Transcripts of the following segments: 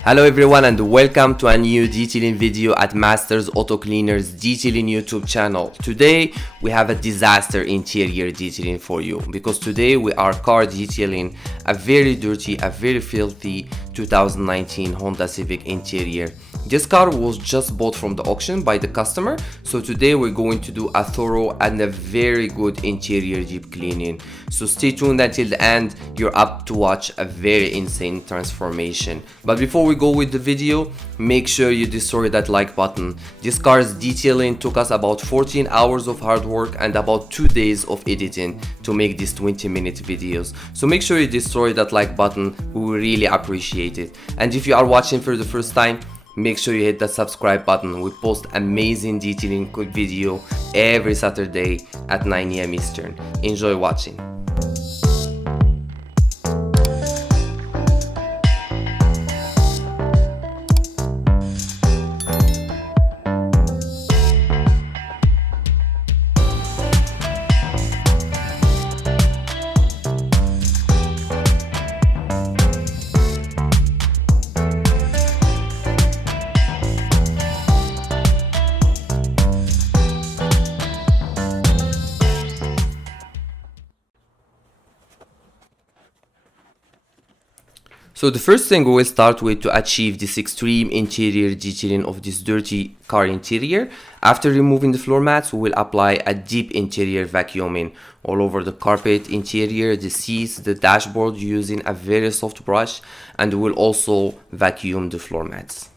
Hello everyone and welcome to a new detailing video at Masters Auto Cleaners Detailing YouTube channel. Today we have a disaster interior detailing for you because today we are car detailing a very dirty, a very filthy 2019 Honda Civic interior. This car was just bought from the auction by the customer, so today we're going to do a thorough and a very good interior deep cleaning. So stay tuned until the end, you're up to watch a very insane transformation. But before we go with the video, make sure you destroy that like button. This car's detailing took us about 14 hours of hard work and about 2 days of editing to make these 20-minute videos. So make sure you destroy that like button, we will really appreciate it. And if you are watching for the first time, make sure you hit the subscribe button. We post amazing detailing quick video every Saturday at 9 AM Eastern. Enjoy watching. So the first thing we will start with to achieve this extreme interior detailing of this dirty car interior. After removing the floor mats, we will apply a deep interior vacuuming all over the carpet interior, the seats, the dashboard using a very soft brush, and we will also vacuum the floor mats.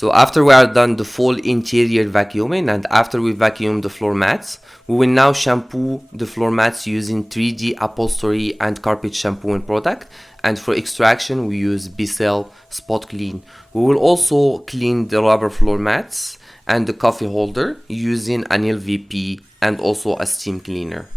So after we are done the full interior vacuuming and after we vacuum the floor mats, we will now shampoo the floor mats using 3D upholstery and carpet shampooing product. And for extraction, we use Bicel Spot Clean. We will also clean the rubber floor mats and the coffee holder using an LVP and also a steam cleaner.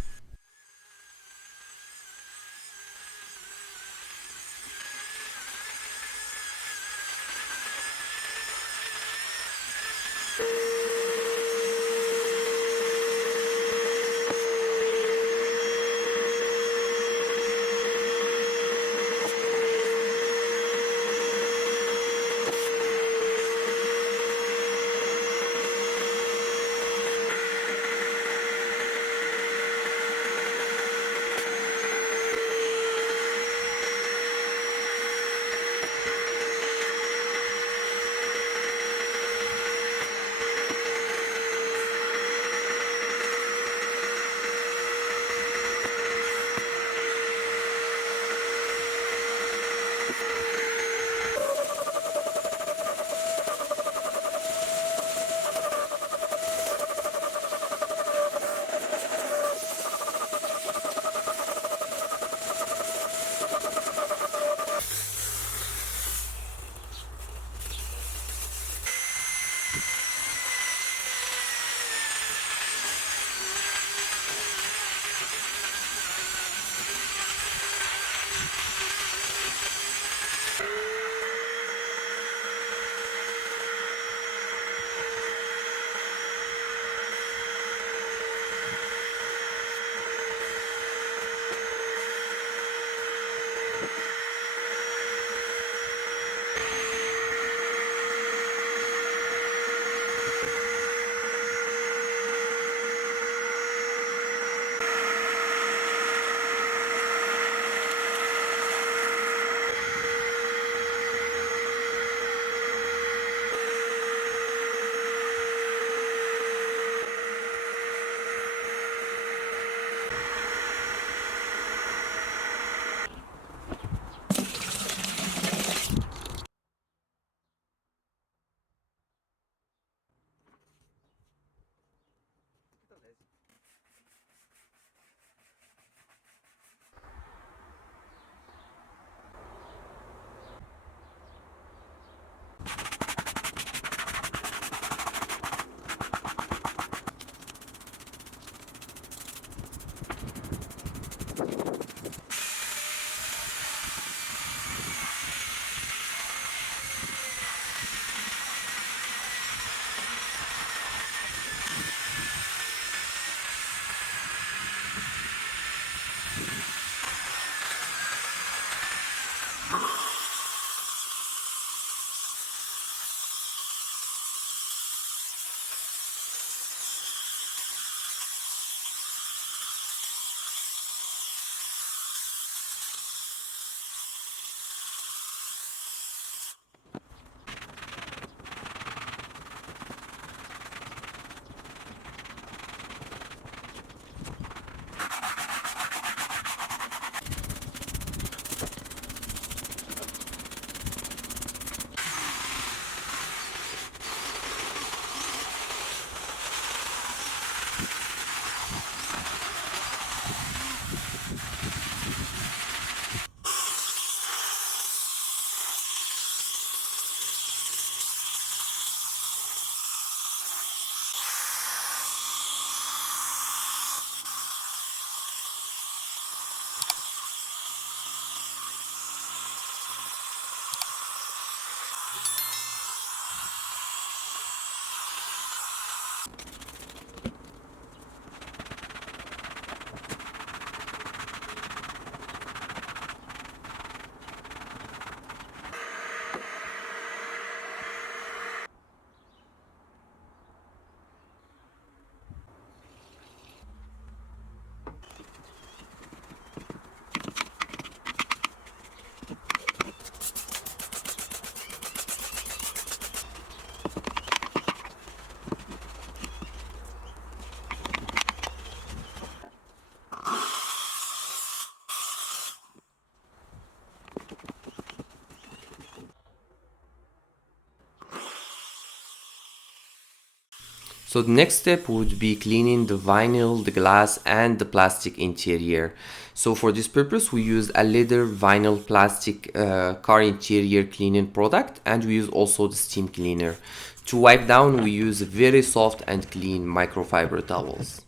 So the next step would be cleaning the vinyl, the glass, and the plastic interior. So for this purpose, we use a leather vinyl plastic car interior cleaning product, and we use also the steam cleaner. To wipe down, we use very soft and clean microfiber towels.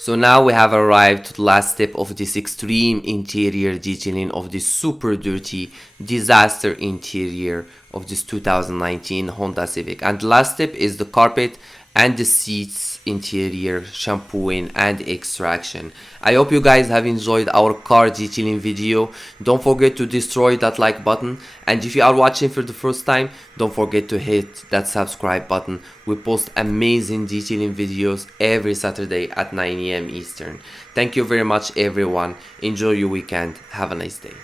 So now we have arrived to the last step of this extreme interior detailing of this super dirty disaster interior of this 2019 Honda Civic. And the last step is the carpet and the seats interior shampooing and extraction. I hope you guys have enjoyed our car detailing video. Don't forget to destroy that like button, and if you are watching for the first time, don't forget to hit that subscribe button. We post amazing detailing videos every Saturday at 9 a.m. Eastern. Thank you very much everyone. Enjoy your weekend. Have a nice day.